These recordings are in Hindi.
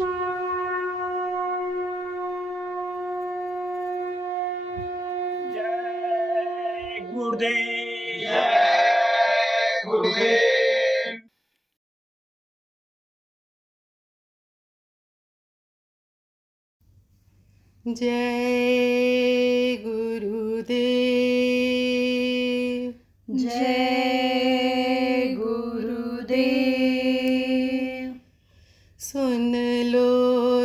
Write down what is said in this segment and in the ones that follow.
जय गुरुदेव। जय गुरुदेव। जय गुरुदेव। जय गुरुदेव। सुन लो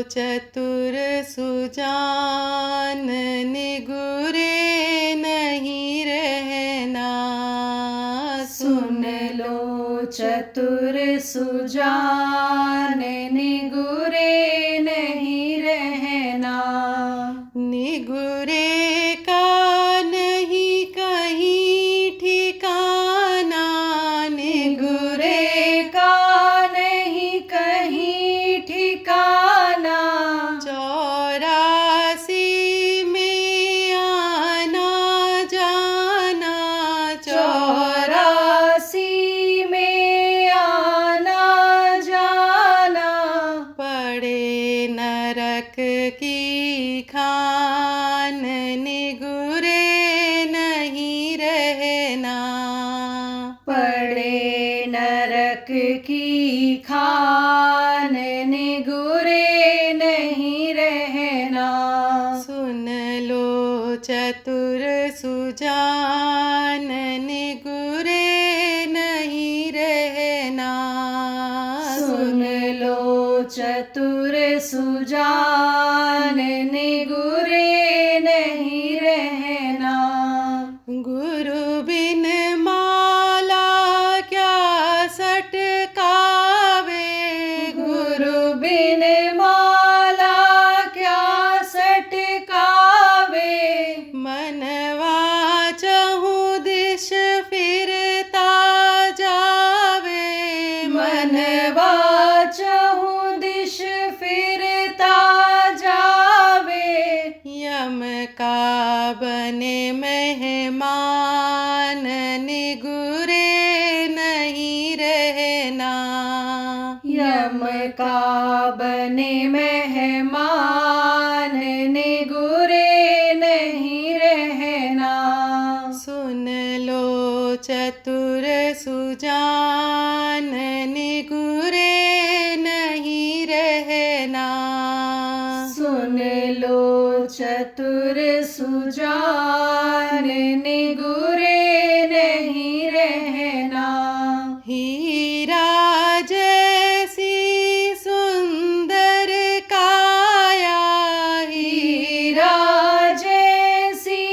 चतुर सुजान, निगुरे नहीं रहना। सुन लो चतुर सुजान, निगुरे नहीं रहना। निगुरे का नहीं कहीं ठिकाना। निगुरे का नहीं कहीं ठिकाना। 84 में आना जाना। 84 में आना जाना। पड़े नरक की खान, निगुरे नहीं रहना। पड़े नरक की खान, निगुरे नहीं रहना। सुन लो चतुर सुजान, निगुरे नहीं रहना। सुन लो चतुर सुजान, निगुरे नहीं रहना। गुरु बिन माला क्या सटकावे। गुरु बिन माला क्या सटकावे। मनवा चहु दिश फिरता जावे। मनवा चहु दिश फिरता जावे। यम का बने मेहमान, निगुरे नहीं रहना। यम का बने मेहमान, निगुरे नहीं रहना। सुन लो चतुर सुजान, निगुरे नहीं रहना। सुन लो चतुर सुजान, निगुरे नहीं रहना। हीरा जैसी सुंदर काया। हीरा जैसी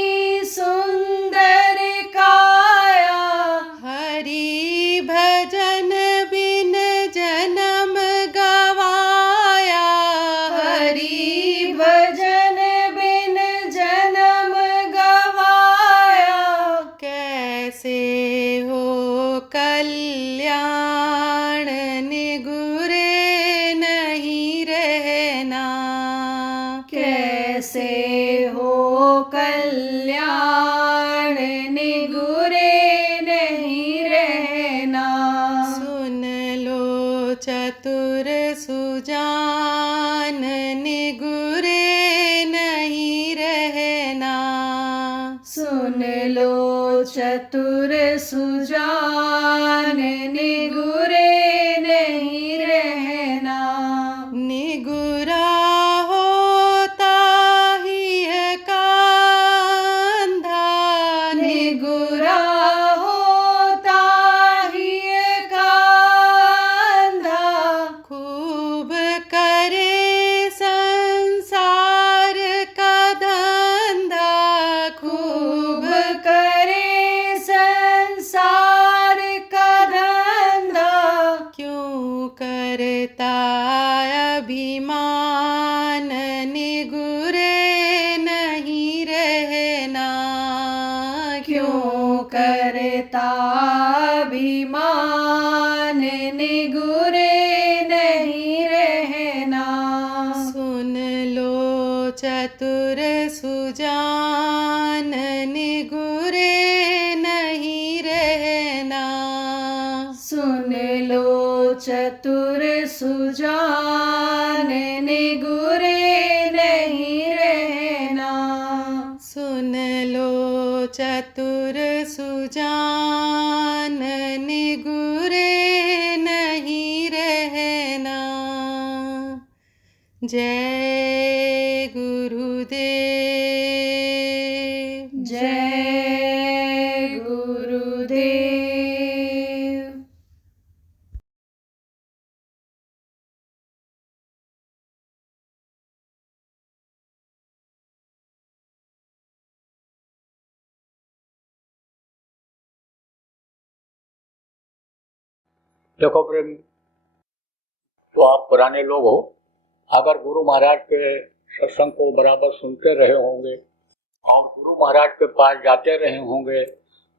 सुंदर काया। हरि भजन बिन जन्म गवाया। हरि भजन बिन जन्म गवाया। कैसे हो कल्याण, निगुरे नहीं रहना। कैसे हो कल्याण, निगुरे नहीं रहना। सुन लो चतुर सुजान, निगुरे नहीं रहना। सुन लो चतुर सुजान, निगुरे नहीं रहना। निगुरा होता ही है कांधा। निगुरा होता ही कांधा। खूब करे संसार का धंधा। खूब करे संसार का धंधा। क्यों करता अभिमान, निगुरे नहीं रहना। क्यों करता अभिमान, निगुरे नहीं रहना। सुन लो चतुर सुजान, निगुरे नहीं रहना। सुन लो चतुर सुजान, निगुरे नहीं रहना। सुन लो चतुर सुजान निगुरे नहीं रहना। जय गुरुदेव। जय गुरुदेव। देखो प्रेम, तो आप पुराने लोग हो, अगर गुरु महाराज के सत्संग को बराबर सुनते रहे होंगे और गुरु महाराज के पास जाते रहे होंगे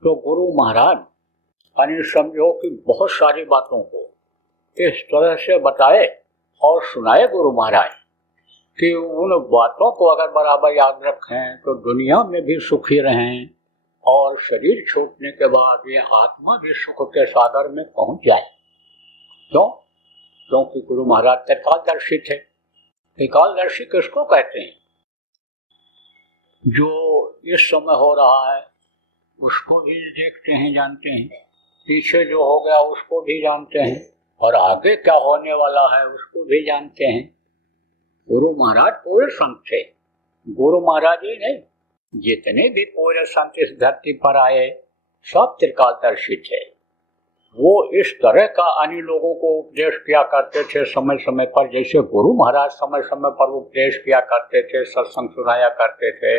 तो गुरु महाराज यानी समझो कि बहुत सारी बातों को इस तरह से बताए और सुनाए गुरु महाराज कि उन बातों को अगर बराबर याद रखें तो दुनिया में भी सुखी रहें और शरीर छूटने के बाद ये आत्मा भी सुख के सागर में पहुंच जाए। क्यों? क्योंकि गुरु महाराज त्रिकालदर्शी थे। त्रिकालदर्शी किसको कहते हैं? जो इस समय हो रहा है उसको भी देखते हैं, जानते हैं, पीछे जो हो गया उसको भी जानते हैं और आगे क्या होने वाला है उसको भी जानते हैं। गुरु महाराज पूरे संत थे। गुरु महाराज ही नहीं, जितने भी पूरे संत इस धरती पर आए सब त्रिकालदर्शी थे। वो इस तरह का अन्य लोगों को उपदेश किया करते थे समय समय पर, जैसे गुरु महाराज समय समय पर उपदेश किया करते थे, सत्संग सुनाया करते थे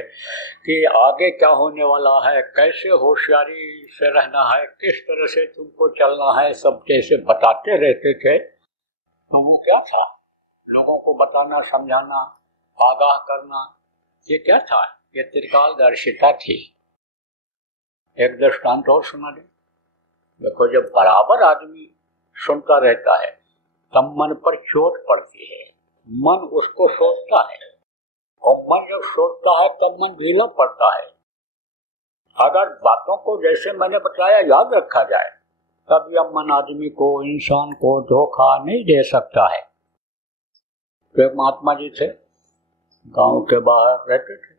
कि आगे क्या होने वाला है, कैसे होशियारी से रहना है, किस तरह से तुमको चलना है, सब जैसे बताते रहते थे। तो वो क्या था? लोगों को बताना, समझाना, आगाह करना, ये क्या था? ये त्रिकालदर्शिता थी। एक दृष्टांत और सुना दे। देखो, जब बराबर आदमी सुनता रहता है तब मन पर चोट पड़ती है, मन उसको सोचता है और मन जब सोचता है तब मन ढीला पड़ता है। अगर बातों को जैसे मैंने बताया याद रखा जाए तब यह मन आदमी को, इंसान को धोखा नहीं दे सकता है। तो एक महात्मा जी थे, गांव के बाहर रहते थे,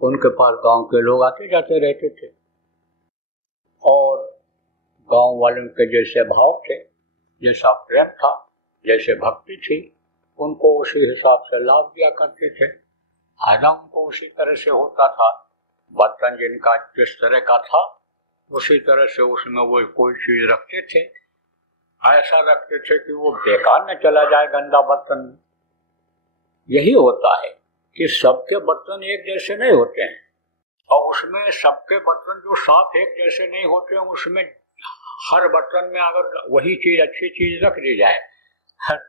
उनके पास गांव के लोग आते जाते रहते थे और गांव वालों के जैसे भाव थे, जैसा प्रेम था, जैसे भक्ति थी, उनको उसी हिसाब से लाभ दिया करते थे। फायदा उनको उसी तरह से होता था। बर्तन जिनका जिस तरह का था उसी तरह से उसमें वो कोई चीज रखते थे, ऐसा रखते थे कि वो बेकार न चला जाए गंदा बर्तन। यही होता है कि सबके बर्तन एक जैसे नहीं होते हैं और उसमें सबके बर्तन जो साफ एक जैसे नहीं होते हैं, उसमें हर बर्तन में अगर वही चीज, अच्छी चीज रख दी जाए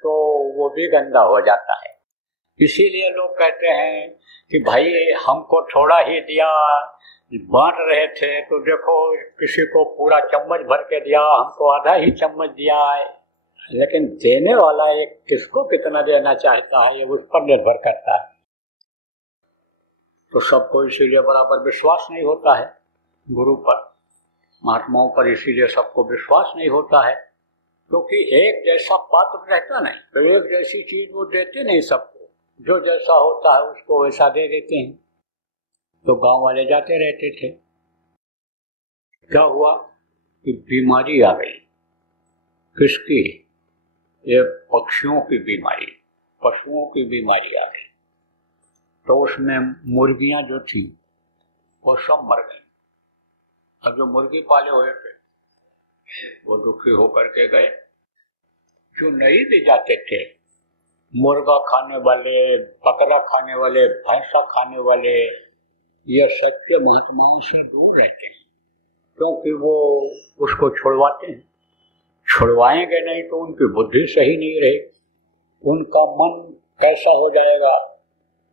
तो वो भी गंदा हो जाता है। इसीलिए लोग कहते हैं कि भाई हमको थोड़ा ही दिया, बांट रहे थे तो देखो किसी को पूरा चम्मच भर के दिया, हमको आधा ही चम्मच दिया है। लेकिन देने वाला एक किसको कितना देना चाहता है ये उस पर निर्भर करता है। तो सबको इसीलिए बराबर विश्वास नहीं होता है गुरु पर, महात्माओं पर, इसीलिए सबको विश्वास नहीं होता है क्योंकि एक जैसा पात्र रहता नहीं, तो एक जैसी चीज वो देते नहीं सबको, जो जैसा होता है उसको वैसा दे देते हैं। तो गांव वाले जाते रहते थे। क्या हुआ कि बीमारी आ गई। किसकी? ये पक्षियों की बीमारी, पशुओं की बीमारी आ गई। तो उसमें मुर्गियां जो थी वो सब मर गई। अब जो मुर्गी पाले हुए थे वो दुखी होकर के गए। जो नहीं भी जाते थे, मुर्गा खाने वाले, बकरा खाने वाले, भैंसा खाने वाले, ये सच्चे महात्माओं से दूर रहते हैं क्योंकि वो उसको छुड़वाते हैं। छुड़वाएंगे नहीं तो उनकी बुद्धि सही नहीं रही, उनका मन कैसा हो जाएगा?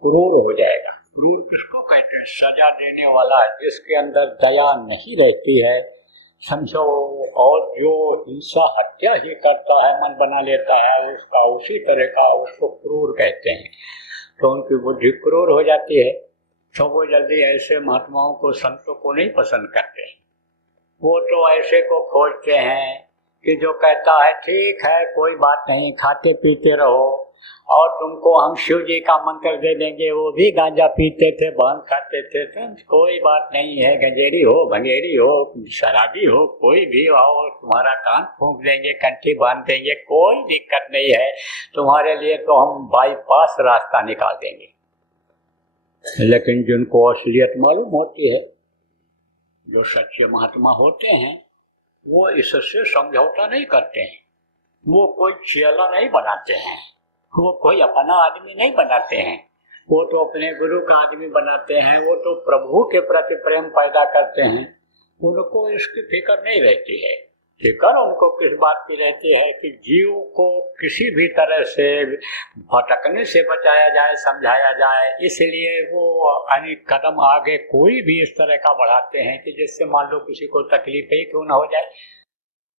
क्रूर हो जाएगा। क्रूर किसको कहते हैं? सजा देने वाला, जिसके अंदर दया नहीं रहती है, समझो, और जो हिंसा हत्या ही करता है, मन बना लेता है उसका उसी तरह का, उसको क्रूर कहते हैं। तो उनकी बुद्धि क्रूर हो जाती है तो वो जल्दी ऐसे महात्माओं को, संतों को नहीं पसंद करते। वो तो ऐसे को खोजते हैं कि जो कहता है ठीक है कोई बात नहीं, खाते पीते रहो, और तुमको हम शिव जी का मंत्र दे देंगे, वो भी गांजा पीते थे, भांग खाते थे, तो कोई बात नहीं है, गंजेड़ी हो, भंगेड़ी हो, शराबी हो, कोई भी हो, तुम्हारा कान फूंक देंगे, कंठी बांध देंगे, कोई दिक्कत नहीं है, तुम्हारे लिए तो हम बाईपास रास्ता निकाल देंगे। लेकिन जिनको असलियत मालूम होती है, जो सच्चे महात्मा होते हैं, वो इससे समझौता नहीं करते हैं, वो कोई चेला नहीं बनाते हैं, वो कोई अपना आदमी नहीं बनाते हैं, वो तो अपने गुरु का आदमी बनाते हैं, वो तो प्रभु के प्रति प्रेम पैदा करते हैं। उनको इसकी फिक्र नहीं रहती है। फिक्र उनको किस बात की रहती है कि जीव को किसी भी तरह से भटकने से बचाया जाए, समझाया जाए, इसलिए वो अनेक कदम आगे कोई भी इस तरह का बढ़ाते हैं कि जिससे मान लो किसी को तकलीफ ही क्यों ना हो जाए।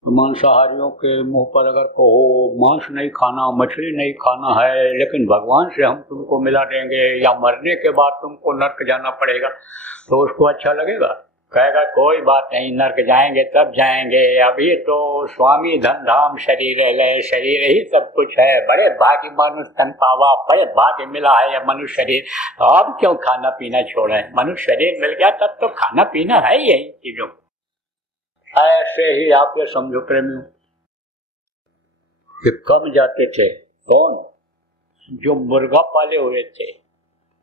मांसाहारियों के मुंह पर अगर कहो मांस नहीं खाना, मछली नहीं खाना है, लेकिन भगवान से हम तुमको मिला देंगे या मरने के बाद तुमको नर्क जाना पड़ेगा, तो उसको अच्छा लगेगा? कहेगा कोई बात नहीं, नर्क जाएंगे तब जाएंगे, अभी तो स्वामी धन धाम शरीर है, शरीर ही सब कुछ है, बड़े भाग्य मनुष्य तन पावा, बड़े भाग्य मिला है यह मनुष्य शरीर, तो अब क्यों खाना पीना छोड़े, मनुष्य शरीर मिल गया तब तो खाना पीना है यही चीजों। ऐसे ही आप ये समझो प्रेमियों कि कम जाते थे कौन, जो मुर्गा पाले हुए थे,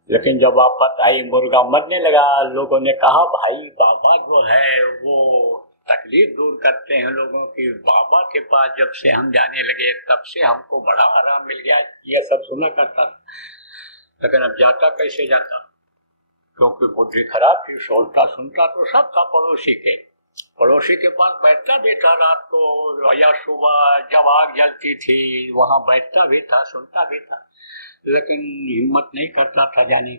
लेकिन जब आफत आई, मुर्गा मरने लगा, लोगों ने कहा भाई बाबा जो है वो तकलीफ दूर करते हैं लोगों की, बाबा के पास जब से हम जाने लगे तब से हमको बड़ा आराम मिल गया। ये सब सुना करता था, लेकिन अब जाता कैसे जाता, क्योंकि बुद्धि खराब थी, सोचता सुनता तो सब था पड़ोसी के पास बैठता भी था रात को या सुबह जब आग जलती थी वहां बैठता भी था, सुनता भी था, लेकिन हिम्मत नहीं करता था जाने।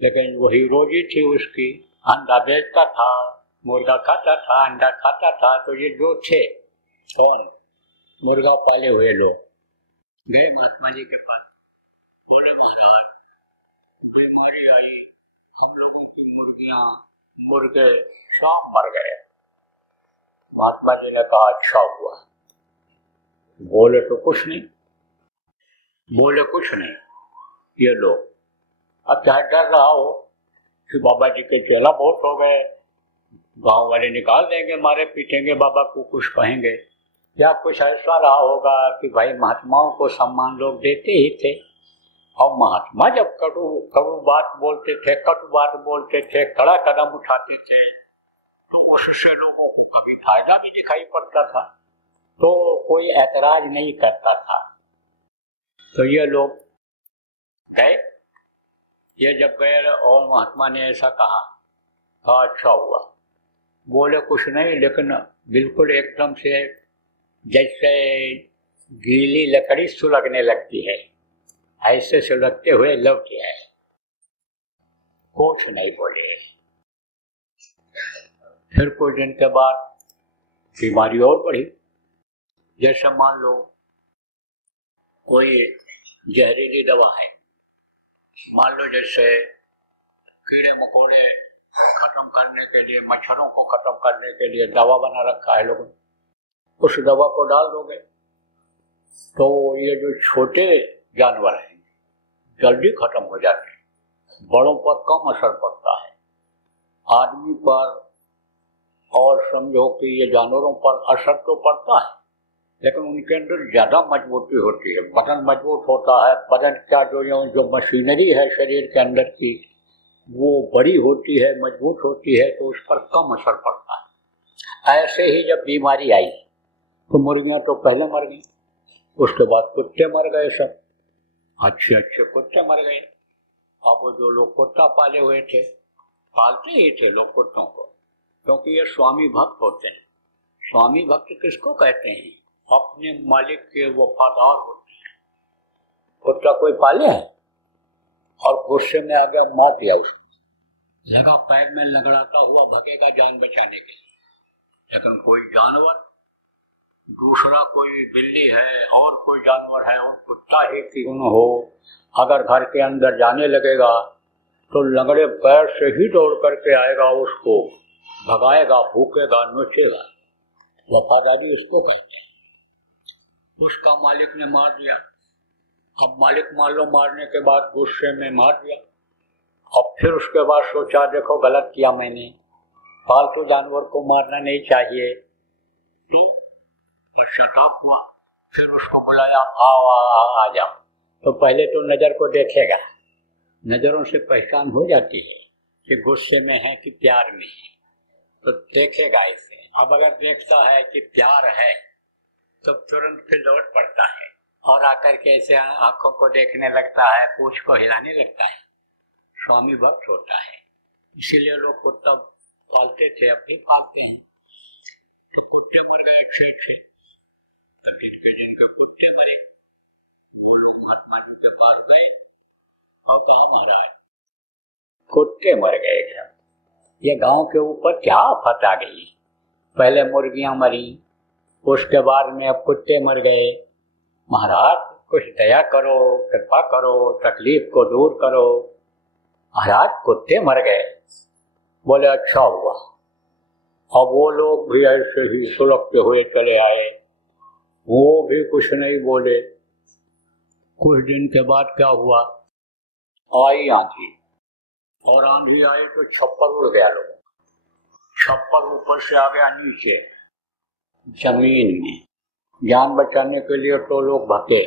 लेकिन वही रोजी थी उसकी, अंडा बेचता था, मुर्गा खाता था, अंडा खाता था। तो ये जो थे कौन, मुर्गा पाले हुए लोग गए महात्मा जी के पास, बोले महाराज बीमारी आई, हम लोगों की मुर्गियां मुर्गे सब मर गए। महात्मा जी ने कहा अच्छा हुआ। बोले तो कुछ नहीं, ये लोग अब चाहे डर रहा हो कि बाबा जी के चेला बहुत हो गए, गांव वाले निकाल देंगे, मारे पीटेंगे, बाबा को कुछ कहेंगे, या कुछ ऐसा रहा होगा कि भाई महात्माओं को सम्मान लोग देते ही थे, और महात्मा जब कटु बात बोलते थे, कड़ा कदम उठाते थे, तो उससे लोगों को कभी फायदा भी दिखाई पड़ता था, तो कोई ऐतराज नहीं करता था। तो ये लोग गए, ये जब गए और महात्मा ने ऐसा कहा, अच्छा हुआ। बोले कुछ नहीं, लेकिन बिल्कुल एकदम से जैसे गीली लकड़ी सुलगने लगती है, ऐसे सुलगते हुए लौट आए, कुछ नहीं बोले। फिर कुछ दिन के बाद बीमारी और बढ़ी, जैसे मान लो कोई जहरीली दवा है, मान लो जैसे कीड़े मकोड़े खत्म करने के लिए, मच्छरों को खत्म करने के लिए दवा बना रखा है लोगों ने, उस दवा को डाल दोगे तो ये जो छोटे जानवर हैं जल्दी खत्म हो जाते हैं, बड़ों पर कम असर पड़ता है, आदमी पर और समझो कि ये जानवरों पर असर तो पड़ता है, लेकिन उनके अंदर ज्यादा मजबूती होती है, बदन मजबूत होता है, बदन का जो मशीनरी है शरीर के अंदर की वो बड़ी होती है, मजबूत होती है, तो उस पर कम असर पड़ता है। ऐसे ही जब बीमारी आई तो मुर्गियां तो पहले मर गई, उसके बाद कुत्ते मर गए, सब अच्छे अच्छे कुत्ते मर गए। अब जो लोग कुत्ता पाले हुए थे, पालते ही थे लोग कुत्तों को, क्योंकि ये स्वामी भक्त होते हैं। स्वामी भक्त किसको कहते हैं? अपने मालिक के वफादार होते हैं। कुत्ता कोई पाले है और गुस्से में आ गया, मार दिया उसको, लगा पैर में लगड़ाता हुआ भगेगा जान बचाने के लिए। लेकिन कोई जानवर, दूसरा कोई बिल्ली है और कोई जानवर है और कुत्ता ही क्यों न हो, अगर घर के अंदर जाने लगेगा तो लगड़े पैर से ही दौड़ करके आएगा, उसको भगाएगा, भूखेगा, नोचेगा। वफादारी उसको कहते हैं। उसका मालिक ने मार दिया, अब मालिक मान लो मारने के बाद गुस्से में मार दिया, अब फिर उसके बाद सोचा देखो गलत किया मैंने, पालतू जानवर को मारना नहीं चाहिए, तो पश्चाताप हुआ। फिर उसको बुलाया, आओ आ जाओ। तो पहले तो नजर को देखेगा, नजरों से पहचान हो जाती है कि गुस्से में है कि प्यार में है, तो देखेगा इसे। अब अगर देखता है कि प्यार है तो तुरंत फिर लौट पड़ता है और आकर के ऐसे आंखों को देखने लगता है, पूंछ को हिलाने लगता है, स्वामी भक्त होता है। इसीलिए लोग कुत्ता पालते थे, अब भी पालते हैं। तो कुत्ते मर गए अच्छे अच्छे, तो जिनके कुत्ते मरे तो लोग महात्मा जी के पास गए और कहा महाराज कुत्ते मर गए, ये गांव के ऊपर क्या आफत आ गई, पहले मुर्गियां मरी, उसके बाद में अब कुत्ते मर गए, महाराज कुछ दया करो, कृपा करो, तकलीफ को दूर करो। महाराज कुत्ते मर गए। बोले अच्छा हुआ। अब वो लोग भी ऐसे ही सुलगते हुए चले आए, वो भी कुछ नहीं बोले। कुछ दिन के बाद क्या हुआ, आई आंधी, और आंधी आई तो छप्पर उड़ गया, लोगों छप्पर ऊपर से आ गया नीचे जमीन में। जान बचाने के लिए तो लोग भागे,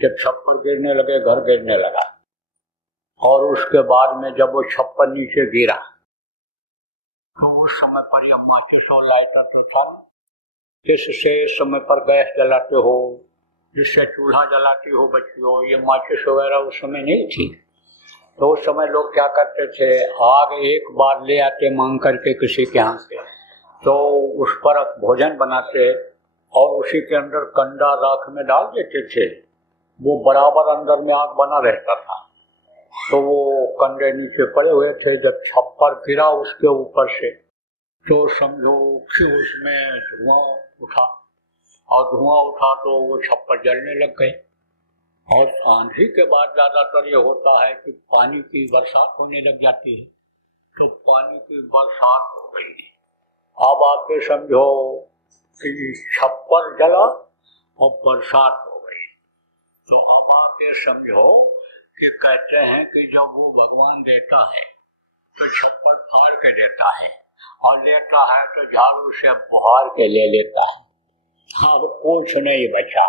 जब छप्पर गिरने लगे घर गिरने लगा, और उसके बाद में जब वो छप्पर नीचे गिरा तो उस समय पर ये माचिस लाइटर था, जिससे समय पर गैस जलाते हो, जिससे चूल्हा जलाती हो बच्चियों, ये माचिस वगैरह उस समय नहीं थी। तो उस समय लोग क्या करते थे, आग एक बार ले आते मांग करके किसी के यहाँ से, तो उस पर भोजन बनाते और उसी के अंदर कंडा राख में डाल देते थे, वो बराबर अंदर में आग बना रहता था। तो वो कंडे नीचे पड़े हुए थे, जब छप्पर गिरा उसके ऊपर से तो समझो कि उसमें धुआं उठा, और धुआं उठा तो वो छप्पर जलने लग गए। और आंधी के बाद ज्यादातर ये होता है कि पानी की बरसात होने लग जाती है, तो पानी की बरसात हो गई। अब आप ये समझो कि छप्पर जला और बरसात हो गई। तो अब आप ये समझो कि कहते हैं कि जब वो भगवान देता है तो छप्पर फाड़ के देता है, और लेता है तो झाड़ू से बुहार के ले लेता है। हाँ, वो कुछ नहीं बचा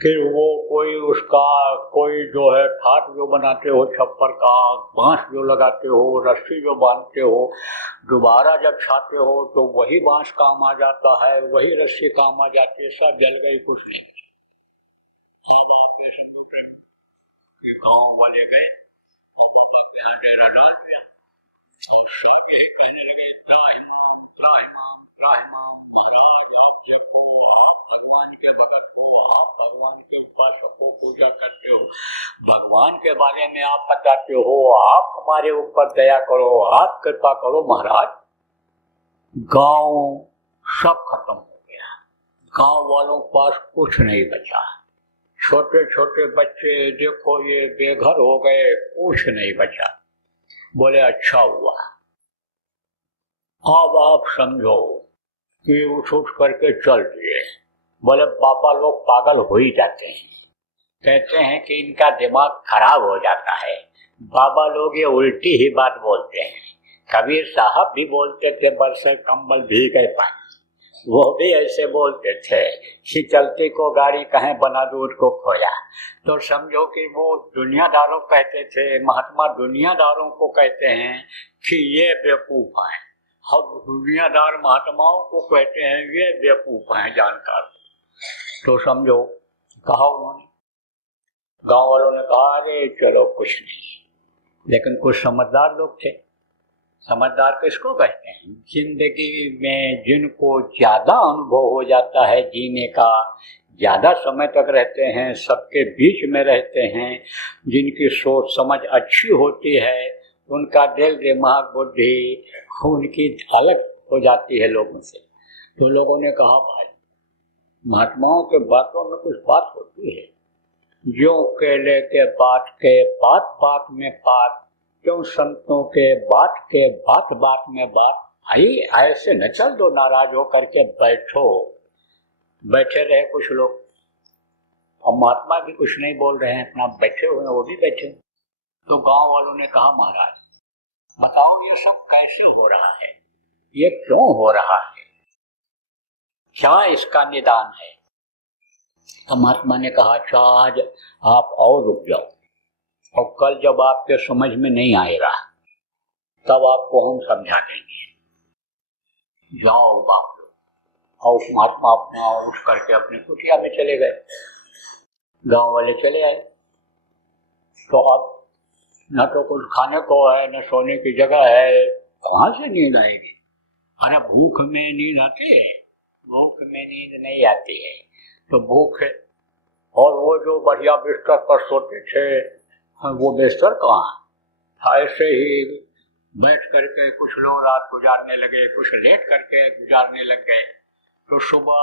कि वो कोई उसका कोई जो है ठाट जो बनाते हो छप्पर का, बांस जो लगाते हो, रस्सी जो बांधते हो, दोबारा जब छाते हो तो वही बांस काम आ जाता है, वही रस्सी काम आ जाती है, सब जल गई, कुछ नहीं। अब आप ये समझो कि गाँव वाले गए और बाबा के यहाँ डेरा डाल दिया, और सब यही कहने लगे त्राहिमाम त्राहिमाम त्राहिमाम, महाराज आप देखो, आप भगवान के भगत हो, आप भगवान के उपासक हो, पूजा करते हो, भगवान के बारे में आप बताते हो, आप हमारे ऊपर दया करो, आप कृपा करो। महाराज गांव सब खत्म हो गया, गांव वालों के पास कुछ नहीं बचा, छोटे छोटे बच्चे देखो ये बेघर हो गए, कुछ नहीं बचा। बोले अच्छा हुआ। अब आप समझो कि उठ करके चल दिए। बोले बाबा लोग पागल हो ही जाते हैं, कहते हैं कि इनका दिमाग खराब हो जाता है। बाबा लोग ये उल्टी ही बात बोलते हैं। कबीर साहब भी बोलते थे बरसे कंबल भीगे पानी, वो भी ऐसे बोलते थे कि चलती को गाड़ी कहें बना दूध को खोया। तो समझो कि वो दुनियादारों कहते थे, महात्मा दुनियादारों को कहते हैं कि ये बेवकूफ हैं, हम दुनियादार महात्माओं को कहते हैं ये बेवकूफ हैं जानकार। तो समझो कहा उन्होंने, गांव वालों ने कहा अरे चलो कुछ नहीं, लेकिन कुछ समझदार लोग थे। समझदार किसको कहते हैं, जिंदगी में जिनको ज्यादा अनुभव हो जाता है जीने का, ज्यादा समय तक रहते हैं, सबके बीच में रहते हैं, जिनकी सोच समझ अच्छी होती है, उनका दिल दिमाग बुद्धि उनकी अलग हो जाती है लोगों से। तो लोगों ने कहा भाई महात्माओं के बातों में कुछ बात होती है, जो केले के पात के बात बात में बात, क्यों संतों के बात बात में बात। भाई ऐसे न चल दो, नाराज हो करके बैठे रहे कुछ लोग। और महात्मा भी कुछ नहीं बोल रहे हैं, अपना बैठे हुए हैं, वो भी बैठे। तो गांव वालों ने कहा, महाराज बताओ ये सब कैसे हो रहा है, ये क्यों हो रहा है, क्या इसका निदान है। तो महात्मा ने कहा, अच्छा आज आप और रुक जाओ, और कल जब आपके समझ में नहीं आएगा तब आपको हम समझा देंगे, जाओ बाप। और महात्मा अपना उठ करके अपनी कुटिया में चले गए। गांव वाले चले आए, तो अब न तो कुछ खाने को है न सोने की जगह है, कहाँ से नींद आएगी। अरे भूख में नींद आती है, भूख में नींद नहीं आती है। तो भूख है, और वो जो बढ़िया बिस्तर पर सोते थे वो बिस्तर कहाँ। ऐसे ही बैठ करके कुछ लोग रात गुजारने लगे, कुछ लेट करके गुजारने लग गए। तो सुबह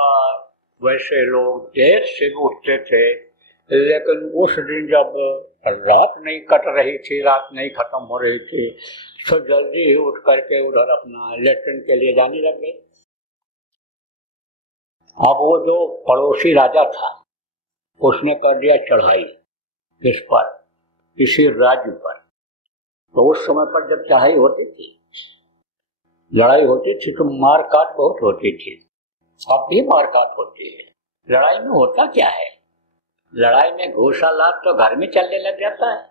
वैसे लोग देर से उठते थे, लेकिन उस दिन जब रात नहीं कट रही थी, रात नहीं खत्म हो रही थी, तो जल्दी ही उठ करके उधर अपना लेटरिन के लिए जाने लग गए। अब वो जो पड़ोसी राजा था उसने कर दिया चढ़ाई किस पर, किसी राज्य पर। तो उस समय पर जब चढ़ाई होती थी, लड़ाई होती थी, तो मार काट बहुत होती थी। अब भी मार काट होती है। लड़ाई में होता क्या है, लड़ाई में घूसा लात तो घर में चलने लग जाता है,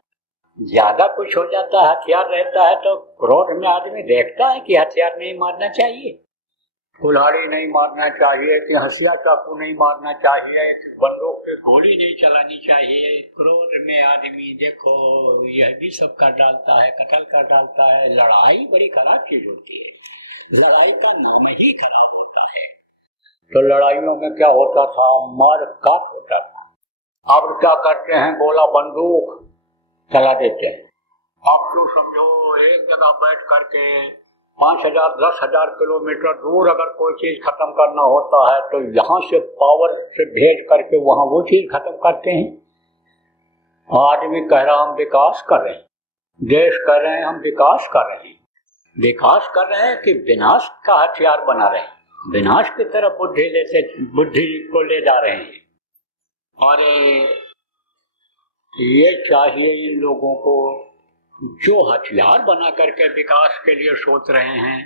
ज्यादा कुछ हो जाता है, हथियार रहता है तो क्रोध में आदमी देखता है कि हथियार नहीं मारना चाहिए, कुल्हाड़ी नहीं मारना चाहिए, कि हंसिया चाकू नहीं मारना चाहिए, कि बंदूक पे गोली नहीं चलानी चाहिए। क्रोध में आदमी देखो यह भी सब कर डालता है, कत्ल कर डालता है। लड़ाई बड़ी खराब चीज होती है, लड़ाई का नाम ही खराब होता है। तो लड़ाइयों में क्या होता था, मार काट होता था। अब क्या करते हैं, गोला बंदूक चला देते हैं। अब तो समझो एक जगह बैठ करके 5,000 10,000 किलोमीटर दूर अगर कोई चीज खत्म करना होता है तो यहाँ से पावर से भेज करके वहां वो चीज खत्म करते हैं। आदमी कह रहा हम विकास कर रहे हैं, देश कह रहे हैं हम विकास कर रहे हैं। विकास कर रहे हैं कि विनाश का हथियार बना रहे हैं, विनाश की तरफ बुद्धि को ले जा रहे हैं। और ये चाहिए इन लोगों को जो हथियार बना करके विकास के लिए सोच रहे हैं,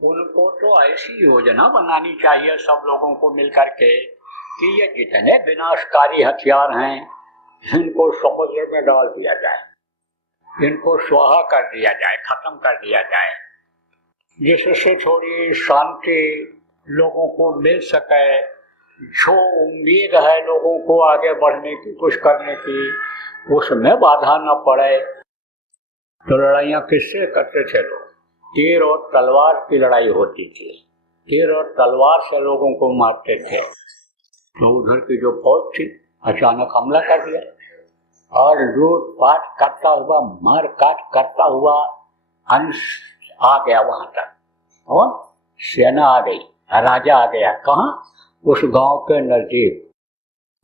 उनको तो ऐसी योजना बनानी चाहिए सब लोगों को मिलकर के कि ये जितने विनाशकारी हथियार हैं इनको समुद्र में डाल दिया जाए, इनको स्वाहा कर दिया जाए, खत्म कर दिया जाए, जिससे थोड़ी शांति लोगों को मिल सके। जो उम्मीद है लोगों को आगे बढ़ने की, कुछ करने की, उसमें बाधा न पड़े। तो लड़ाइयाँ किससे करते थे लोग, तीर और तलवार की लड़ाई होती थी, तीर और तलवार से लोगों को मारते थे। तो उधर की जो फौज थी अचानक हमला कर दिया और लूट पाट करता हुआ, मार काट करता हुआ अंश आ गया वहां तक, और सेना आ गई, राजा आ गया। कहाँ, उस गांव के नजदीक।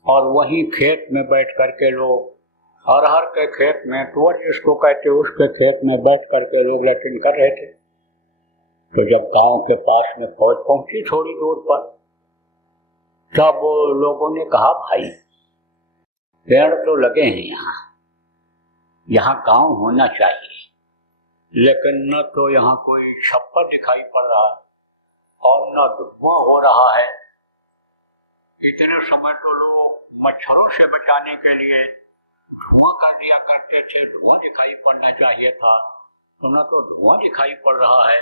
और वहीं खेत में बैठ करके लोग, अरहर के खेत में, तुअर जिसको कहते उसके खेत में बैठ करके लोग लैट्रिन कर रहे थे। तो जब गांव के पास में फौज पहुंची थोड़ी दूर पर, तब लोगों ने कहा भाई पेड़ तो लगे हैं यहाँ गांव होना चाहिए, लेकिन न तो यहाँ कोई छप्पर दिखाई पड़ रहा और न धुआं हो रहा है। इतने समय तो लोग मच्छरों से बचाने के लिए धुआं कर दिया करते थे, धुआं दिखाई पड़ना चाहिए था, तो न तो धुआं दिखाई पड़ रहा है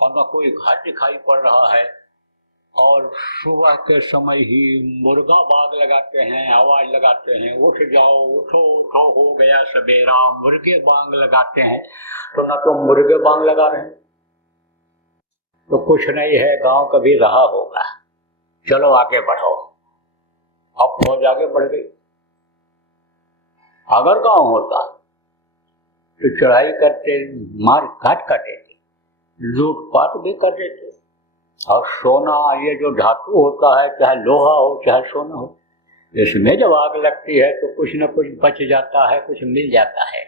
और न कोई घर दिखाई पड़ रहा है। और सुबह के समय ही मुर्गा बाग लगाते हैं, आवाज लगाते हैं, उठ जाओ उठो उठो हो गया सवेरा, मुर्गे बांग लगाते हैं। तो न तो मुर्गे बांग लगा रहे हैं, तो कुछ नहीं है, गांव कभी रहा होगा, चलो आगे बढ़ो। अब फौज आगे बढ़ गई। अगर गांव होता तो चढ़ाई करते, मार काट करते थे, लूटपाट भी कर देते। और सोना, ये जो धातु होता है, चाहे लोहा हो चाहे सोना हो, इसमें जब आग लगती है तो कुछ न कुछ बच जाता है, कुछ मिल जाता है।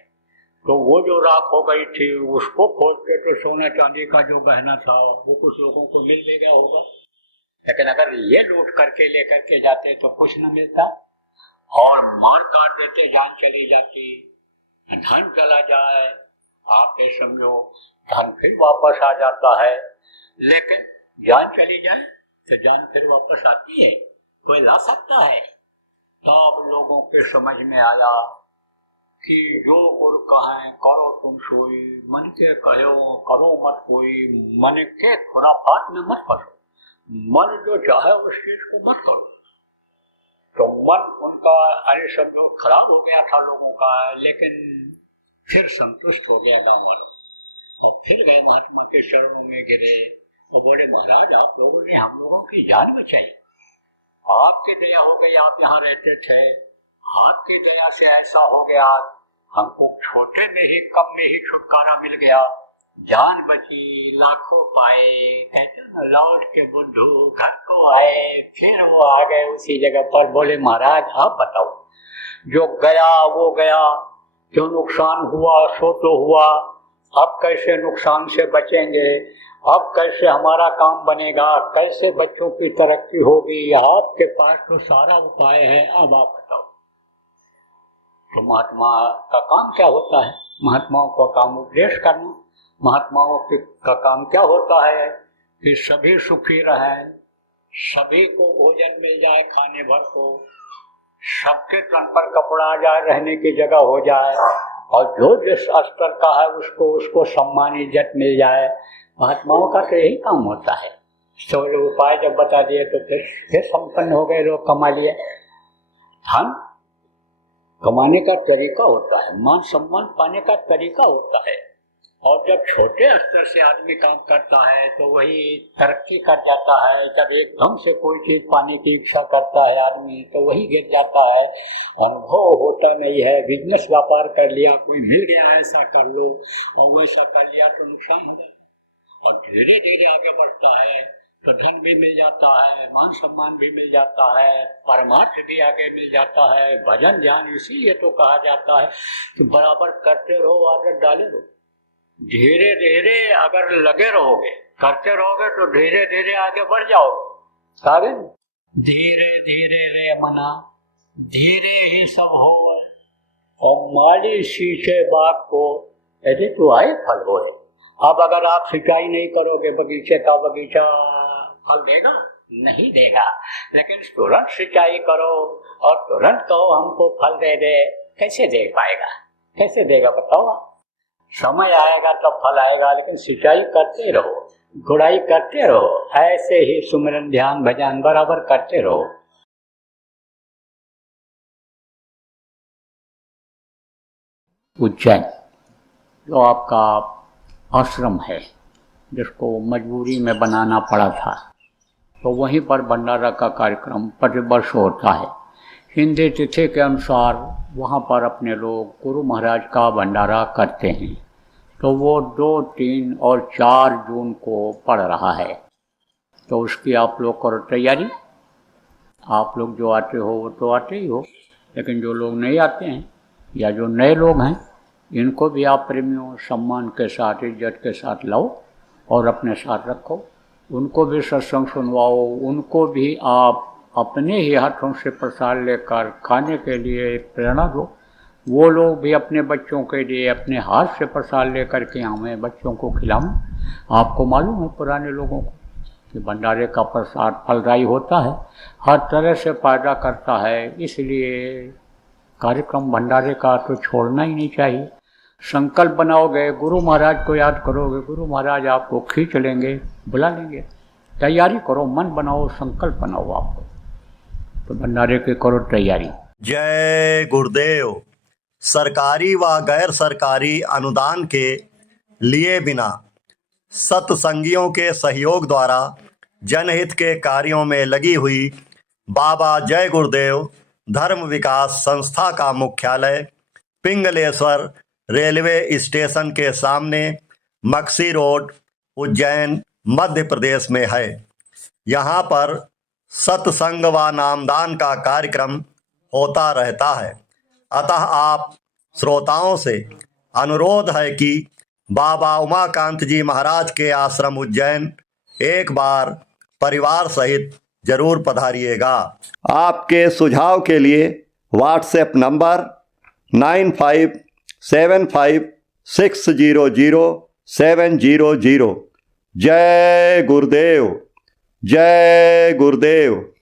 तो वो जो राख हो गई थी उसको खोजते तो सोना चांदी का जो गहना था वो कुछ लोगों को मिल गया होगा। लेकिन अगर ये लूट करके लेकर के जाते तो कुछ न मिलता। और मार काट देते, जान चली जाती, धन चला जाए, आपके समझो धन फिर वापस आ जाता है। लेकिन जान चली जाए तो जान फिर वापस आती है, कोई ला सकता है? तब लोगों के समझ में आया कि जो गुरु कहें करो तुम सोई, मन के कहो करो मत कोई, मन के खुराफात में मत पड़ो, मन जो चाहे उस चीज को मत करो। तो मन उनका अरे समझो खराब हो गया था लोगों का, लेकिन फिर संतुष्ट हो गया गांव वालों, और फिर गए महात्मा के चरणों में गिरे और बोले महाराज आप लोगों ने हम लोगों की जान बचाई, आपकी दया हो गई, आप यहाँ रहते थे, आपकी दया से ऐसा हो गया, हमको छोटे में ही कम में ही छुटकारा मिल गया, जान बची लाखों पाए, कहते न लौट के बुद्धू घर को आए। फिर वो आ गए उसी जगह पर, बोले महाराज आप बताओ जो गया वो गया, जो नुकसान हुआ सो तो हुआ, अब कैसे नुकसान से बचेंगे, अब कैसे हमारा काम बनेगा, कैसे बच्चों की तरक्की होगी, आपके पास तो सारा उपाय है, अब आप बताओ। तो महात्मा का काम क्या होता है? महात्माओं का काम उपदेश करना। महात्माओं का काम क्या होता है कि सभी सुखी रहें, सभी को भोजन मिल जाए खाने भर को, सबके तन पर कपड़ा आ जाए, रहने की जगह हो जाए, और जो जिस स्तर का है उसको सम्मान इज्जत मिल जाए। महात्माओं का तो यही काम होता है। सब लोग उपाय जब बता दिए तो फिर संपन्न हो गए, लोग कमा लिए। धन कमाने का तरीका होता है, मान सम्मान पाने का तरीका होता है, और जब छोटे स्तर से आदमी काम करता है तो वही तरक्की कर जाता है। जब एकदम से कोई चीज पाने की इच्छा करता है आदमी तो वही गिर जाता है, अनुभव होता नहीं है। बिजनेस व्यापार कर लिया, कोई मिल गया ऐसा कर लो और वैसा कर लिया तो नुकसान हो जाता है, और धीरे धीरे आगे बढ़ता है तो धन भी मिल जाता है, मान सम्मान भी मिल जाता है, परमार्थ भी आगे मिल जाता है। भजन ध्यान इसीलिए तो कहा जाता है कि बराबर करते रहो, आदत डाले रहो। धीरे धीरे अगर लगे रहोगे, करते रहोगे तो धीरे धीरे आगे बढ़ जाओगे। सारे धीरे धीरे रे मना, धीरे ही सब हो, और माली सींचे बाग को यदि तो आए फल होए। अब अगर आप सिंचाई नहीं करोगे बगीचे का, बगीचा फल देगा? नहीं देगा। लेकिन तुरंत सिंचाई करो और तुरंत कहो हमको फल दे दे, कैसे दे पाएगा? कैसे देगा बताओ? समय आएगा तब फल आएगा, लेकिन सिंचाई करते रहो, गुड़ाई करते रहो, ऐसे ही सुमिरन ध्यान भजन बराबर करते रहो। उज्जैन जो आपका आश्रम है, जिसको मजबूरी में बनाना पड़ा था, तो वहीं पर भंडारा का कार्यक्रम प्रतिवर्ष होता है। हिंदी तिथि के अनुसार वहाँ पर अपने लोग गुरु महाराज का भंडारा करते हैं। तो वो 2, 3 और 4 जून को पड़ रहा है, तो उसकी आप लोग करो तैयारी। आप लोग जो आते हो वो तो आते ही हो, लेकिन जो लोग नहीं आते हैं या जो नए लोग हैं, इनको भी आप प्रेमियों सम्मान के साथ इज्जत के साथ लाओ और अपने साथ रखो। उनको भी सत्संग सुनवाओ, उनको भी आप अपने ही हाथों से प्रसाद लेकर खाने के लिए प्रेरणा दो। वो लोग भी अपने बच्चों के लिए अपने हाथ से प्रसाद लेकर के हमें बच्चों को खिलाऊं। आपको मालूम है पुराने लोगों को कि भंडारे का प्रसाद फलदायी होता है, हर तरह से फायदा करता है, इसलिए कार्यक्रम भंडारे का तो छोड़ना ही नहीं चाहिए। संकल्प बनाओगे, गुरु महाराज को याद करोगे, गुरु महाराज आपको खींच लेंगे, बुला लेंगे। तैयारी करो, मन बनाओ, संकल्प बनाओ आपको, तो भंडारे की करो तैयारी। जय गुरुदेव। सरकारी व गैर सरकारी अनुदान के लिए बिना सत्संगियों के सहयोग द्वारा जनहित के कार्यों में लगी हुई बाबा जय गुरुदेव धर्म विकास संस्था का मुख्यालय पिंगलेश्वर रेलवे स्टेशन के सामने मक्सी रोड, उज्जैन, मध्य प्रदेश में है। यहाँ पर सत्संग व नामदान का कार्यक्रम होता रहता है। अतः आप श्रोताओं से अनुरोध है कि बाबा उमाकांत जी महाराज के आश्रम उज्जैन एक बार परिवार सहित जरूर पधारिएगा। आपके सुझाव के लिए व्हाट्सएप नंबर 9575600700। जय गुरुदेव, जय गुरुदेव।